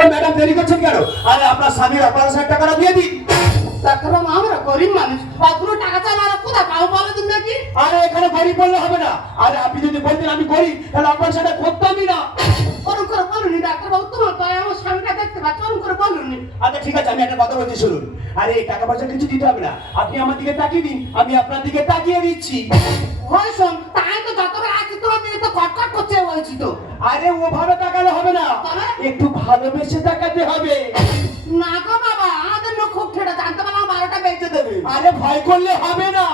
আরে ম্যাডাম দেরি করছেন কেন? আরে আপনার স্বামীর অপারেশনের টাকাটা দিয়ে দিন। ডাক্তারবাবু আমরা গরিব মানুষ, অতগুলো টাকা চাই আমরা কোথায় পাবো বলো তুমি নাকি? আরে এখানে গরিব বললে হবে না। আরে আপনি যদি বলতেন আমি গরিব তাহলে অপারেশনটা করতামই না। ওরকম করে বলুনি ডাক্তারবাবু, তোমার দয়া আমার স্বামীটা দেখতে পাচ্ছ, ওরকম করে বলুনি। আচ্ছা ঠিক আছে, আমি একটা কথা বলছি শুনুন। আরে এই টাকা পয়সা কিছু দিতে হবে না, আপনি আমার দিকে তাকিয়ে দিন, আমি আপনার দিকে তাকিয়ে দিচ্ছি। হয় শোন, তাই তো যতবার আছি তোমার দিকে তো কটকট করছে বলছি তো। আরে ওভাবে তাকালে হবে না, তবে? একটু ভালোবেসে তাকাতে হবে। না গো বাবা, আমাদের লোক খুব ঠেটা, জানতে পারলাম 12টা বেঁচে দেবে। আরে ভয় করলে হবে না।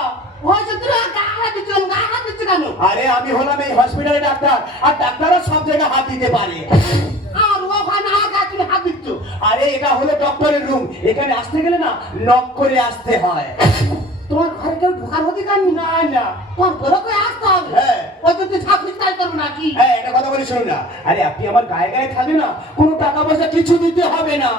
হয়েছে তুমি গা হাত দিচ্ছ, গা হাত দিচ্ছ কেন? আরে আমি হলাম এই হসপিটালের ডাক্তার, আর ডাক্তাররা সব জায়গায় হাত দিতে পারে। আর ওখানে আমার গা তুমি হাত দিচ্ছ। আরে এটা হলো ডক্টরের রুম, এখানে আসতে গেলে না নক করে আসতে হয়। তোমার ঘরে কেউ ঢোকার অধিকার নেই। না না, তোমার বলে করে আসতে হবে। হ্যাঁ। ওই তো তুই ছাব্বিশ তাই করবো নাকি? হ্যাঁ একটা কথা বলি শুনুন না। আরে আপনি আমার গায়ে গায়ে থাকবে না, কোনো টাকা পয়সা কিছু দিতে হবে না।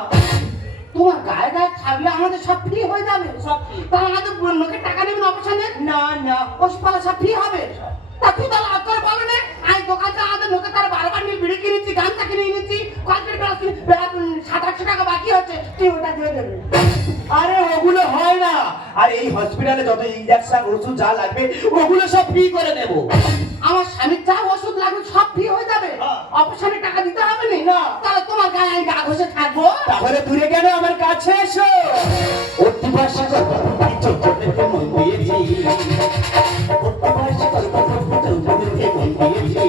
তোমার গায়ে গায়ে থাকলে আমাদের সব ফ্রি হয়ে যাবে। সব free। তা আমাদের লোকের টাকা নেবেন অপারেশনের? না না, ওষুধপালা সব ফ্রি হবে। তা তুই তাহলে আজ করে বলো না, আমি দোকানটা আমাদের লোকের তারা বারবার নিয়ে বিড়ি কিনেছি, গামছা কিনে এনেছি, কলকেট ব্রাশ 700-800 টাকা বাকি হচ্ছে, তুই ওটা দিয়ে দেবে। আরে ওগুলো হয় না। আর এই হসপিটালে যত ইনজেকশন ওষুধ যা লাগবে ওগুলো সব ফ্রি করে দেব। আমার স্বামীর যা ওষুধ লাগবে সব ফ্রি হয়ে যাবে। হ্যাঁ। অপারেশনের টাকা দিতে হবে না। না। তাহলে তোমার গায়ে আমি গা ঘষে থাকবো। তাহলে দূরে কেন, আমার কাছে এসো। অতিবাসী কত চোখে মন দিয়েছি, অতিবাসী কত চোখে মন দিয়েছি।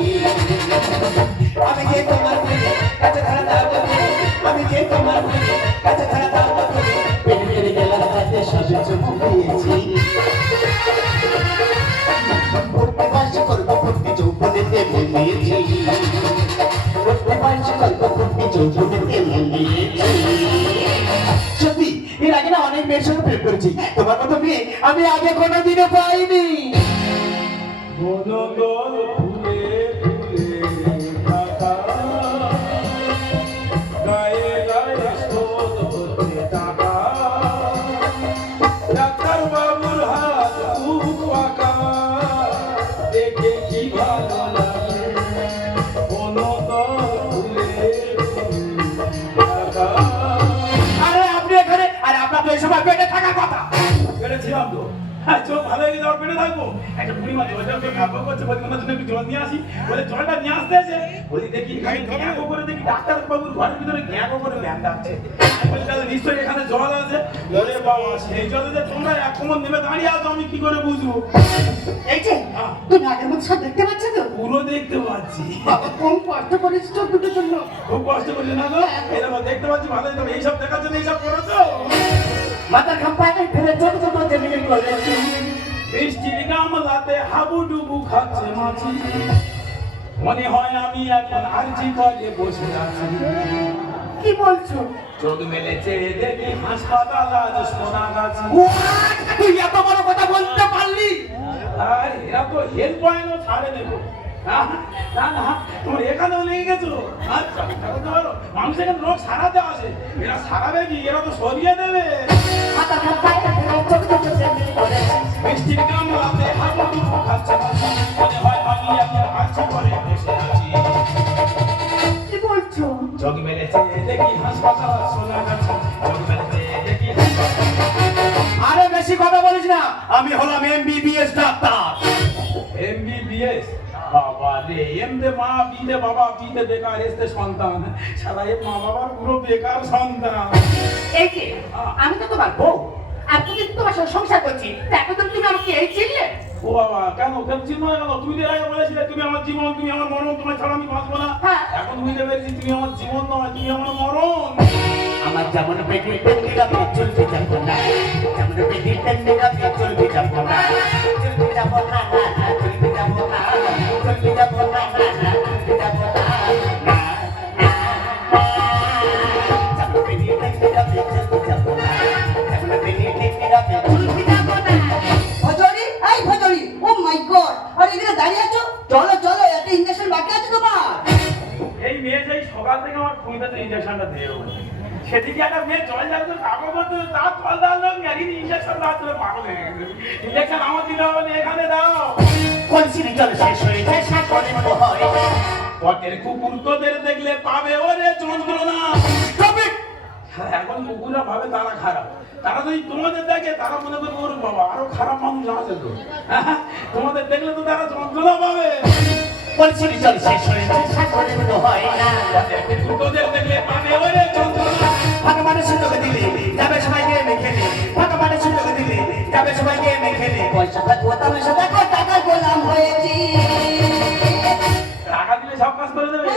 আমি যে তোমার কাছে ধরা দাও, আমি যে তোমার কাছে ধরা দাও, পেটে পেটে গেলার কাছে সবে চোখ দিয়েছি। অতিবাসী কত চোখে মন দিয়েছি, অতিবাসী কত চোখে মন দিয়েছি। সত্যি এর আগে না অনেক মেয়ের সঙ্গে প্রেম করেছি, তোমার মতো মেয়ে আমি আগে কোনোদিনও পাইনি। মনোদল ফুলে ফুলে ঢাকা, গায়ে গায়ে শোধ হচ্ছে টাকা, ডাক্তার বাবুর হাত খুব পাকা, দেখে কি ভালো লাগে। মনোদল ফুলে ফুলে ঢাকা। আরে আপনি এখানে, আরে আপনার তো এই সময় পেটে থাকার কথা। পেরেছিলাম তো, হ্যাঁ চোখ ভালো হয়ে গেলে আবার পেটে থাকবো। একটা বুড়ি মা জলটা তো খাবো করছে, বলি ওনার জন্য একটু জল নিয়ে আসি, বলে জলটা নিয়ে আসতে এসে বলি দেখি গ্যাগো করে দেখি ডাক্তার বাবুর ঘরের ভিতরে গ্যাগো করে ল্যান্ড ডাকছে। আমি বলি তাহলে নিশ্চয়ই এখানে জল আছে। বলে বাবা সেই জলে যে তোমরা এক কোমর নেমে দাঁড়িয়ে আছো আমি কি করে বুঝবো? এই যে তুমি আগের মতো সব দেখতে পাচ্ছ তো? পুরো দেখতে পাচ্ছি। বাবা কোন কষ্ট করেছি চোখ দুটোর জন্য। খুব কষ্ট করছে না গো? এরকম দেখতে পাচ্ছি ভালোই, তবে এইসব দেখার জন্য এইসব করেছো? মাথার খাম্পায় ফেলে ছোট ছোট জেমিনি করেছি। বৃষ্টির গামলাতে হাবুডুবু খাচ্ছে মাছি, মনে হয় আমি এখন আরজি করে বসে আছি। কি বলছো? চোখ মেলেছে দেখি হাসপাতাল আজ সোনাগাছি। তুই এত বড় কথা বলতে পারলি? আর এরা তো হেল্প পয়েন্টও ছাড়ে দেবো। না না, তোমার এখানেও লেগে গেছো? আচ্ছা দেখো তো বলো, মানুষ এখানে লোক সারাতে আসে, এরা সারাবে কি? এরা তো সরিয়ে দেবে। মাথার খাম্পায় ফেলে ছোট ছোট জেমিনি করেছি। বৃষ্টির গামলাতে হাবুডুবু খাচ্ছে মাছি, মনে হয় আমি এখন আরজি করে বসে আছি। কি বলছো? চোখ মেলেছে দেখি হাসপাতাল সোনাগাছি, চোখ মেলেছে দেখি হাসপাতাল। আরে বেশি কথা বলিস না, আমি হলাম এমবিবিএস ডাক্তার। এমবিবিএস বাবা রে, এম দে মা, বি দে বাবা, বি দে বেকার, এস দে সন্তান। সারা এ মা বাবার পুরো বেকার সন্তান। এই যে আমি তো তোমার বউ, এতদিন তোমার সাথে সংসার করছি, তা এতদিন তুমি আমাকে এই চিনলে? ও বাবা কেন কেন চিনবো না কেন? তুমি এর আগে বলেছিলে তুমি আমার জীবন, তুমি আমার মরণ, তোমার ছাড়া আমি বাঁচবো না। হ্যাঁ। এখন বুঝতে পেরেছি তুমি আমার জীবন নয়, তুমি আমার মরণ। আমার যেমন পেটে টেন্ডিরা চলতে যাবো না, যেমন পেটে টেন্ডিরা চলতে যাবো না, চলতে যাবো না, চলতে যাবো না, চলতে যাবো না, চলতে যাবো না। যেমন পেটে টেন্ডিরা চলতে যাবো না, যেমন পেটে টেন্ডিরা চলতে যাবো না। ভজরি, এই ভজরি, ও মাই গড, আর এখানে দাঁড়িয়ে আছো? চলো চলো, একটা ইঞ্জেকশন বাকি আছে তোমার। এই মেয়ে যেই সকাল থেকে আমার খুঁজতে ইঞ্জেকশনটা দিয়ে সেদিকে একটা মেয়ে জল যাচ্ছে কাগজ করতে, তার জল দেওয়ার লোক একদিন ইঞ্জেকশন দেওয়ার জন্য পাগল হয়ে গেছে। ইঞ্জেকশন আমার দিতে হবে না, এখানে দাও। কলসির জল শেষ হয়ে যায়, সাকরের হয়। পথের কুকুর তোদের দেখলে পাবে ওরে যন্ত্রণা। কুকুররা ভাবে তারা খারাপ, তারা যদি তোমাদের দেখে তারা মনে করবে ওর বাবা আরো খারাপ মানুষ আছে তো। তোমাদের দেখলে তো তারা যন্ত্রণা পাবে। বলছি চল শেষ হয়েছে সাগরে তো হয় না তোদের দেখলে মানে ওরে যন্ত্রণা। ফাঁকা মানে সুযোগ দিলে যাবে সবাই গেমে খেলে, ফাঁকা মানে সুযোগ দিলে যাবে সবাই গেমে খেলে। পয়সা থাকবো তামেশা দেখো টাকার গোলাম হয়েছি। টাকা দিলে সব কাজ করে দেবে?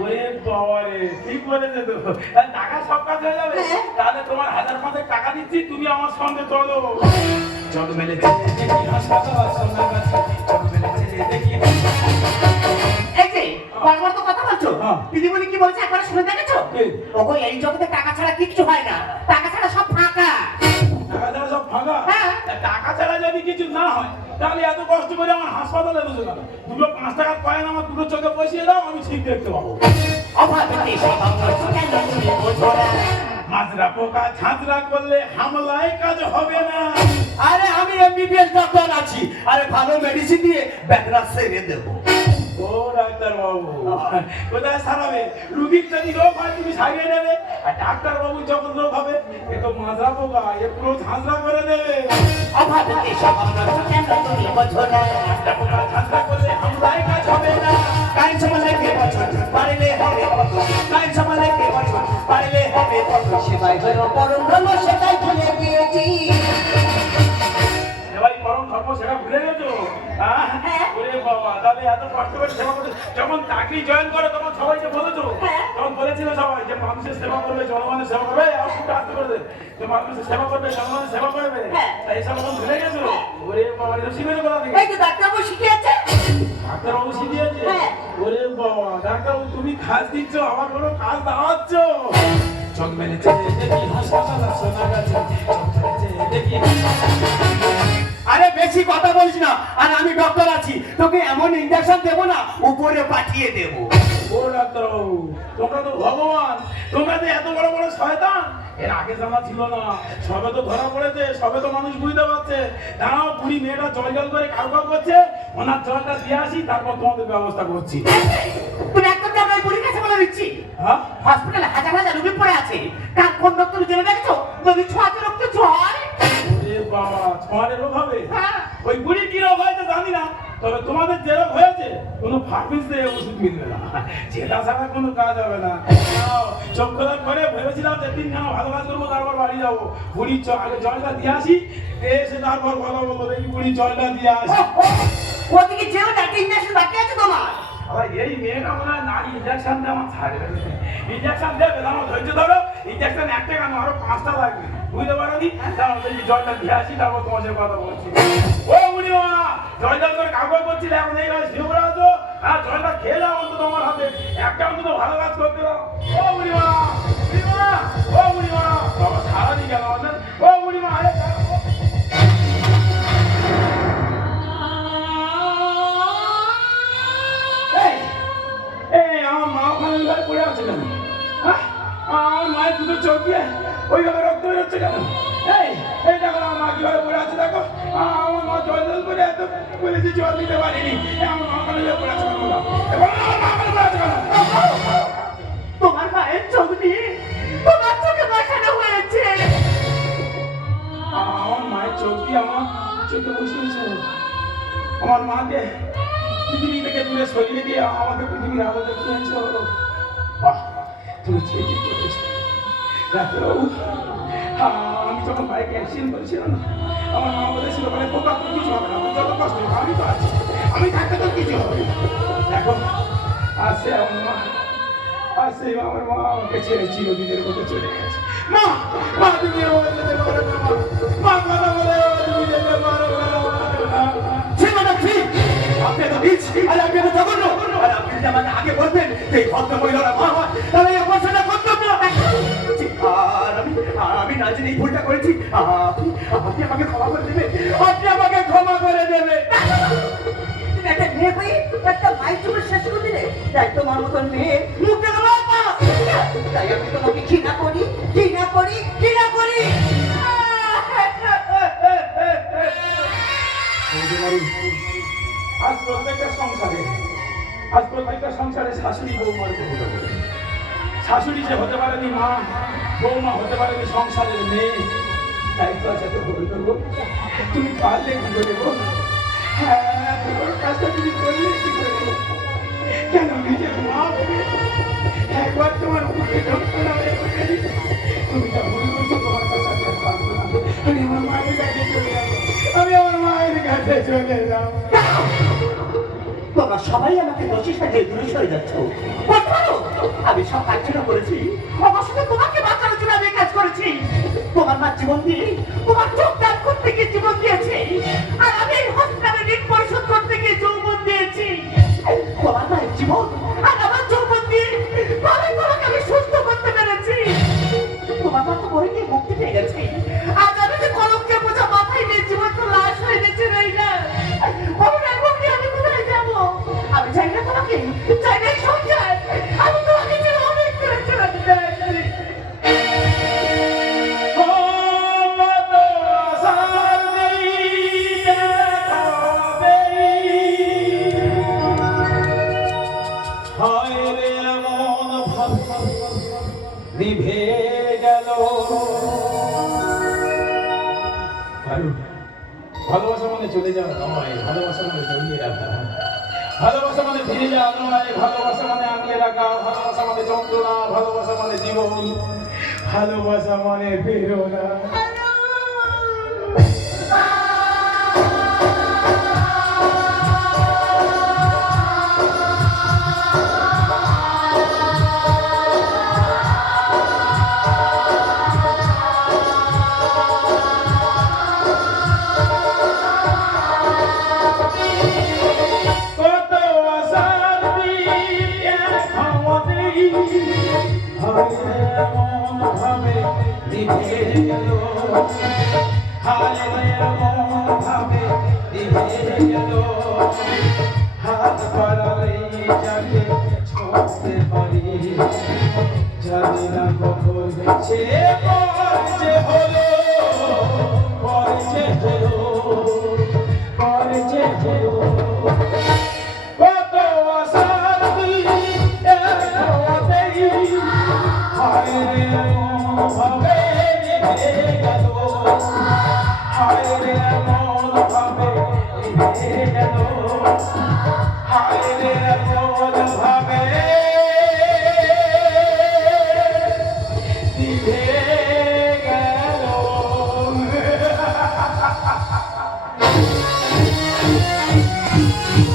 ওরে বাবা রে, ঠিক বলেছে তো। তাহলে টাকা সব কাজ হয়ে যাবে? তাহলে তোমার 1000 টাকা দিচ্ছি, তুমি আমার সঙ্গে চলো। চল মেলে ছেলে দেখি হাসপাতাল সোনা গাছে, চল মেলে ছেলে দেখি। এই যে বারবার তো কথা বলছো, হ্যাঁ। দিদিমণি কি বলছে একবার শুনে দেখেছো? কি? ওগো এই জগতে টাকা ছাড়া কিচ্ছু হয় না, টাকা ছাড়া সব ফাঁকা। টাকা ছাড়া সব ফাঁকা? হ্যাঁ। তা টাকা ছাড়া যদি কিছু না হয় তাহলে এত কষ্ট করে আমার হাসপাতালে বসে গেল। দুটো 5 টাকার কয়েন আমার দুটো চোখে বসিয়ে দাও, আমি ঠিক দেখতে পাবো। অভাবেতে স্বভাব নষ্ট কেন তুমি বোঝো না? মাজরা পোকা ছাঁচরা করলে হামলায় কাজ হবে না। আরে আমি এমবিবিএস ডক্টর আছি, আরে ভালো মেডিসিন দিয়ে ব্যথা সেরে দেবো। ও ডাক্তার বাবু কোথায় সারাবে? রুগীর যদি রোগ হয় তুমি সারিয়ে দেবে, আর ডাক্তার বাবু যখন রোগ হবে এ তো মাজরা পোকা, এ পুরো ঝাঁঝরা করে দেবে। অভাবেতে স্বভাব নষ্ট কেন তুমি বোঝো না? মাজরা পোকা ঝাঁঝরা করলে হামলায় কাজ হবে না। কাইন সমালে কে বছর পারিলে হবে কত, কাইন সমালে কে বছর পারিলে হবে কত। সেবাই হলো পরম ধর্ম সেটাই ভুলে গিয়েছি। সেবাই পরম ধর্ম সেটা ভুলে গেছো? হ্যাঁ? ওরে বাবা, তাহলে এত কষ্ট করে সেবা করতে যখন চাকরি জয়েন করো তখন সবাইকে বলেছো? তখন বলেছিল সবাই যে মানুষের সেবা করবে, জনগণের সেবা করবে, আর শুধু আসতে করবে যে মানুষের সেবা করবে, জনগণের সেবা করবে। তাই এসব এখন ভুলে গেছো? ওরে বাবা, এটা শিখেছো কোথা থেকে? এই যে ডাক্তারবাবু শিখিয়েছে। ডাক্তারবাবু শিখিয়েছে? হ্যাঁ। ওরে বাবা, ডাক্তারবাবু তুমি কাজ দিচ্ছ, আমার বড় কাজ দাঁড়াচ্ছ। চোখ মেলে চেয়ে দেখি হাসপাতাল সোনা গাছে, চোখ মেলে চেয়ে দেখি। আরে বেশি কথা বলিস না, আর আমি ডক্টর আছি, তোকে এমন ইনজেকশন দেবো না উপরে পাঠিয়ে দেবো। ও ডাক্তারবাবু, তোমরা তো ভগবান, তোমরা তো এত বড় বড় শয়তান। এর আগে জানা ছিল না, সবে তো ধরা পড়েছে, সবে তো মানুষ বুঝতে পারছে। দাঁড়াও, বুড়ি মেয়েটা জল করে কারবার করছে, ওনার জলটা দিয়ে আসি, তারপর তোমাদের ব্যবস্থা করছি। তুমি একদম যাবে ওই বুড়ির কাছে বলে দিচ্ছি। হ্যাঁ? হসপিটালে হাজার হাজার রুগী পড়ে আছে, কার কোন ডক্টর জেনে দেখছো? যদি ছোঁয়াচে রক্ত ছোঁয়। ওরে বাবা, ছোঁয়ারে রোগ হবে? হ্যাঁ। ওই বুড়ি কি রোগ হয়েছে জানি না, তবে তোমাদের যে রোগ হয়েছে কোনো ফার্মেসি দিয়ে ওষুধ মিলবে না, যেটা ছাড়া কোনো কাজ হবে না। নাও, চোখ খোলা করে ভেবেছিলাম যে 3 খানা ভালো কাজ করবো, তারপর বাড়ি যাবো। বুড়ির আগে জলটা দিয়ে আসি, এসে তারপর কথা বলবো, দেখি বুড়ির জলটা দিয়ে আসি। ওদিকে যেও একটা ইঞ্জেকশন বাকি আছে তোমার। আবার এই মেয়েটা মনে হয় নারী ইঞ্জেকশন দিয়ে আমার ছাড়বে। ইঞ্জেকশন দেবে, আমার ধৈর্য ধরো, ইঞ্জেকশন একটা কেন আরো 5টা লাগবে, বুঝতে পারো নি? তারপর দেখি জলটা দিয়ে আসি, তারপর তোমার সাথে কথা বলছি। ও বুড়িমা, জল জল করে কাগজ করছিলে, এখন এই গাছ শুরু করে আছো, আর জলটা খেয়ে যাও অন্তত আমার হাতে, একটা অন্তত ভালো কাজ করতে দাও। ও বুড়িমা, বুড়িমা, ও বুড়িমা, বাবা সারাদিন গেল আমাদের। ও বুড়িমা, আরে আমার মা ওখানে ওইভাবে পড়ে আছে কেন? আমার মায়ের দুটো চোখ দিয়ে ওইভাবে রক্ত বেরোচ্ছে কেন? এই দেখো আমার মা কিভাবে পড়ে আছে, দেখো। আমার মা জল জল করে এত বলেছি, জল দিতে পারিনি। আমার মা ওখানে পড়ে আছে কেন? আমার মা ওখানে পড়ে আছে কেন? তোমার মায়ের চোখ দিয়ে তোমার চোখে বসানো হয়েছে। আমার মায়ের চোখ দিয়ে আমার চোখে বসিয়েছে। আমার মাকে পৃথিবী থেকে দূরে সরিয়ে দিয়ে আমাকে পৃথিবীর আলো দেখিয়েছো। বাহ, তুমি ঠিকই করেছো ডাক্তারবাবু। আমি যখন বাইকে অ্যাক্সিডেন্ট করেছিলাম না, আমার মা বলেছিল মানে পোকা তোর কিছু হবে না, তোর যত কষ্ট হোক আমি তো আছি, আমি থাকতে তোর কিছু হবে না। দেখো আসছে আমার মা, আসছে আমার মা আমাকে ছেড়ে চিরদিনের মতো চলে গেছে। মা, মা তুমি আমার যেতে পারো না, মা কথা বলে তুমি যেতে পারো না। ঠিক আছে, ঠিক। আপনি তো নিচ, আর আপনি তো জঘন্য, আর আপনি যদি আমাকে আগে বলতেন এই ভদ্র মহিলারা মা হয়, তাহলে এই অপারেশনটা করতাম না। আর আমি না জেনে এই ভুলটা করেছি, আপনি আমাকে ক্ষমা করে দেবেন, আপনি আমাকে ক্ষমা করে দেবেন। তুমি একটা মেয়ে হয়ে একটা মায়ের চোখে শেষ করে দিলে। তাই তোমার মতন মেয়ে মুখে তাই আমি তোমাকে ঘৃণা করি, ঘৃণা করি, ঘৃণা করি। আজ প্রত্যেকটা সংসারে শাশুড়ি বৌমার ভূমিকা করে। শাশুড়ি যে হতে পারেনি মা, বৌমা হতে পারে সংসারের মেয়ে, তাই তো আছে তো বলবো, তুমি পারলে কি করে গো? হ্যাঁ, তোমার কাজটা তুমি করলে কি করে গো? কেন নিজের মা বলে একবার তোমার মুখে যন্ত্রণা হয়ে ওঠে? তুমি যা ভুল করছো, তোমার কাছে আমি আর পারবো না। আমি আমার মায়ের কাছে চলে যাবো, আমি আমার মায়ের কাছে চলে যাবো। তোমরা সবাই আমাকে দোষী সাজিয়ে দূরে সরে যাচ্ছ। বলতে পারো, আমি সব কাজটা করেছি, অবশ্যই তোমাকে বাঁচানোর জন্য আমি এই কাজ করেছি। তোমার মা জীবন দিয়ে, তোমার চোখ দান করতে গিয়ে জীবন দিয়েছে, আর আমি এই হসপিটালের ঋণ পরিশোধ করতে গিয়ে যৌবন দিয়েছি। তোমার মায়ের জীবন আর আমার যৌবন দিয়ে তবে তোমাকে আমি সুস্থ করতে পেরেছি। তোমার মা তো মরে গিয়ে মুক্তি পেয়ে গেছে, আজ আমি যে কলঙ্কের বোঝা মাথায় নিয়ে জীবন তো লাশ হয়ে গেছে রই না। বলুন এখন কি আমি কোথায় যাবো? আমি চাই না তোমাকে, চাই না এই সংসার। আমি তোমাকে ছেড়ে অনেক দূরে চলে যেতে চাই। নিভে গেল ভালোবাসা মানে চলে যাওয়া নয়, ভালোবাসা মানে জড়িয়ে রাখা, ভালোবাসা মানে ফিরে যাওয়া নয়, ভালোবাসা মানে আগলে রাখা, ভালোবাসা মানে যন্ত্রণা, ভালোবাসা মানে জীবন, ভালোবাসা মানে প্রেরণা। হাত পাড়ালে যাকে ছুঁতে পারি, জানি না কখন সে পরে হলো, পরে হলো, পরে হলো। কত আশার দিন হায় রে ভাবে নিভে গেল, হায় রে এমন ভাবে নিভে গেল, হায় রে